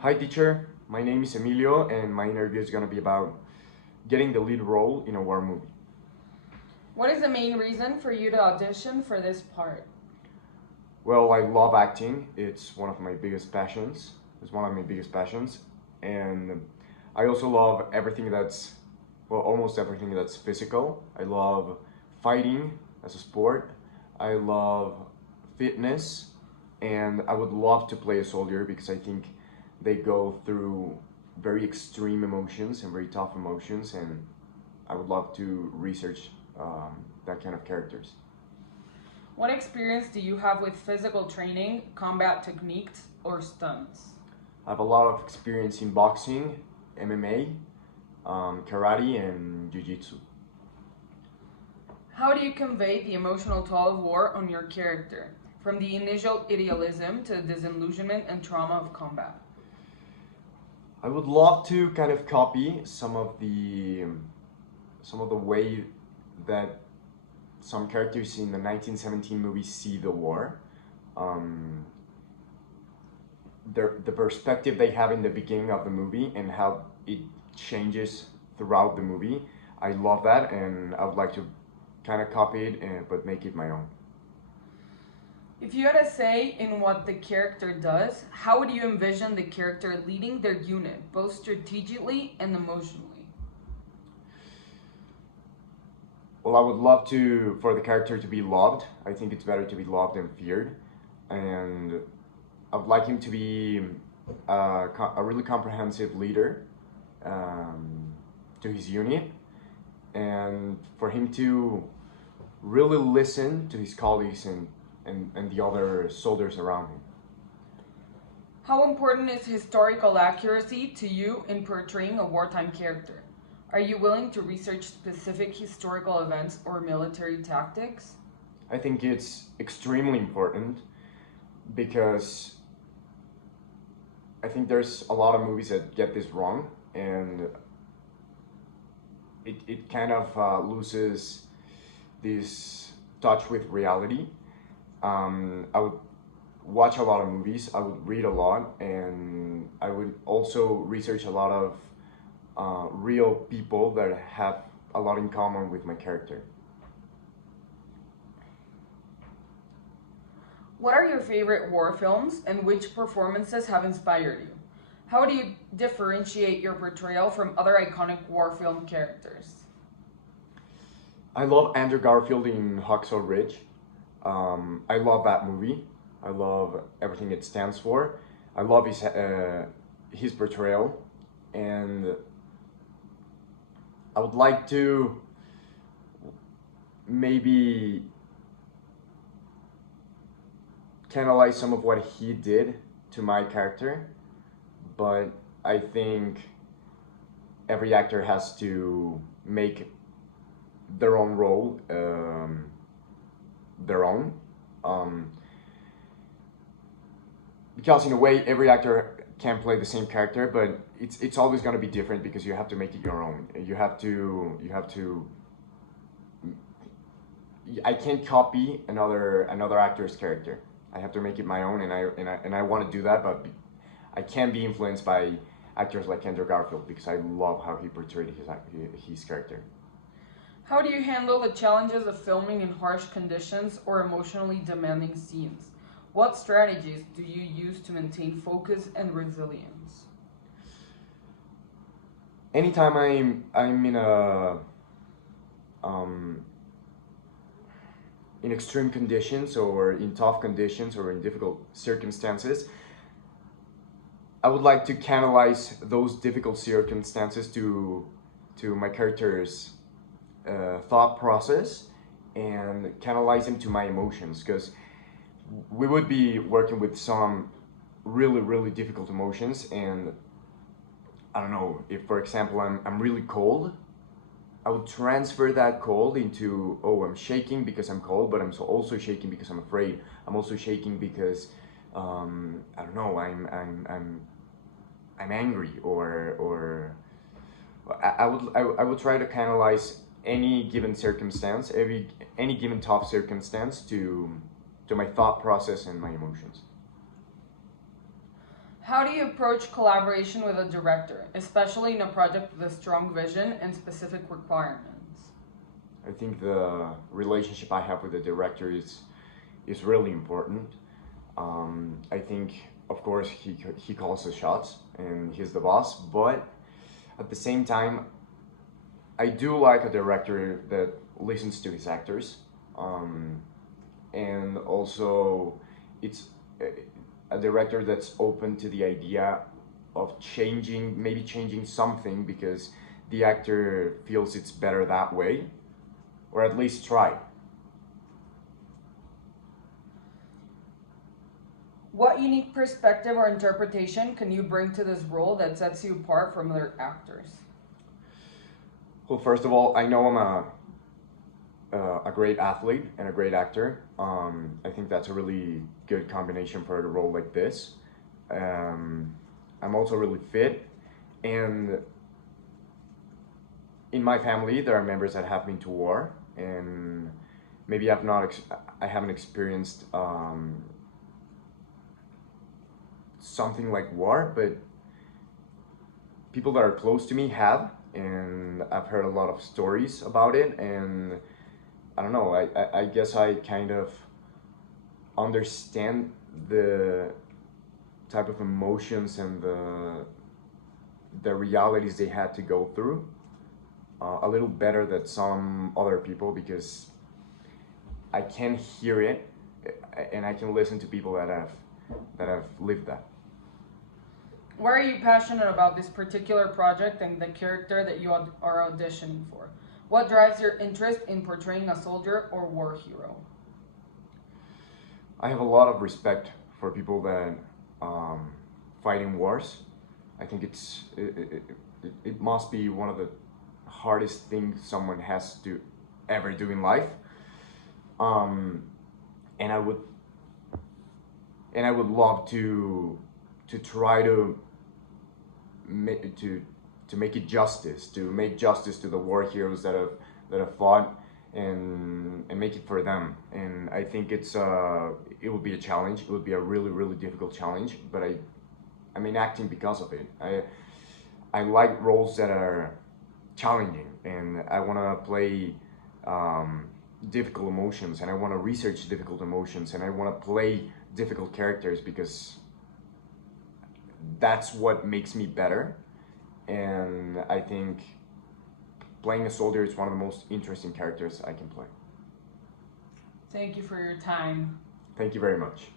Hi teacher, my name is Emilio and my interview is going to be about getting the lead role in a war movie. What is the main reason for you to audition for this part? Well, I love acting. It's one of my biggest passions. It's one of my biggest passions. And I also love everything almost everything that's physical. I love fighting as a sport. I love fitness. And I would love to play a soldier because I think they go through very extreme emotions and very tough emotions. And I would love to research that kind of characters. What experience do you have with physical training, combat techniques, or stunts? I have a lot of experience in boxing, MMA, karate, and jiu-jitsu. How do you convey the emotional toll of war on your character, from the initial idealism to the disillusionment and trauma of combat? I would love to kind of copy some of the way that some characters in the 1917 movie see the war. Um, the perspective they have in the beginning of the movie and how it changes throughout the movie. I love that, and I would like to kind of copy it, but make it my own. If you had a say in what the character does, how would you envision the character leading their unit, both strategically and emotionally? Well, I would love to for the character to be loved. I think it's better to be loved than feared, and I would like him to be a really comprehensive leader um, to his unit, and for him to really listen to his colleagues and the other soldiers around him. How important is historical accuracy to you in portraying a wartime character? Are you willing to research specific historical events or military tactics? I think it's extremely important because I think there's a lot of movies that get this wrong, and it kind of loses this touch with reality. I would watch a lot of movies, I would read a lot, and I would also research a lot of real people that have a lot in common with my character. What are your favorite war films and which performances have inspired you? How do you differentiate your portrayal from other iconic war film characters? I love Andrew Garfield in Hacksaw Ridge. I love that movie. I love everything it stands for. I love his portrayal, and I would like to maybe canalize some of what he did to my character, but I think every actor has to make their own role their own. Um, because in a way, every actor can play the same character, but it's always going to be different because you have to make it your own. You have to. I can't copy another actor's character. I have to make it my own, and I want to do that, but I can't be influenced by actors like Andrew Garfield because I love how he portrayed his character. How do you handle the challenges of filming in harsh conditions or emotionally demanding scenes? What strategies do you use to maintain focus and resilience? Anytime I'm um, in extreme conditions or in tough conditions or in difficult circumstances, I would like to canalize those difficult circumstances to my character's thought process and canalize them to my emotions, because we would be working with some really difficult emotions, and I don't know, if for example I'm really cold, I would transfer that cold into, oh, I'm shaking because I'm cold, but I'm also shaking because I'm afraid. I'm also shaking because I don't know, I'm angry, or I would try to canalize any given circumstance, any given tough circumstance to my thought process and my emotions. How do you approach collaboration with a director, especially in a project with a strong vision and specific requirements? I think the relationship I have with the director is really important. I think, of course, he calls the shots and he's the boss, but at the same time, I do like a director that listens to his actors, and also it's a director that's open to the idea of changing, maybe changing something because the actor feels it's better that way, or at least try. What unique perspective or interpretation can you bring to this role that sets you apart from other actors? Well, first of all, I know I'm a great athlete and a great actor. I think that's a really good combination for a role like this. I'm also really fit, and in my family there are members that have been to war, and maybe I haven't experienced something like war, but people that are close to me have, and I've heard a lot of stories about it, and I don't know, I guess I kind of understand the type of emotions and the realities they had to go through a little better than some other people because I can hear it and I can listen to people that have lived that. Why are you passionate about this particular project and the character that you are auditioning for? What drives your interest in portraying a soldier or war hero? I have a lot of respect for people that fight in wars. I think it must be one of the hardest things someone has to ever do in life. Um, and I would love to try to to make it justice, to make justice to the war heroes that have fought and make it for them. And I think it will be a challenge. It will be a really difficult challenge. But I'm enacting because of it. I like roles that are challenging, and I want to play difficult emotions, and I want to research difficult emotions, and I want to play difficult characters because that's what makes me better. And I think playing a soldier is one of the most interesting characters I can play. Thank you for your time. Thank you very much.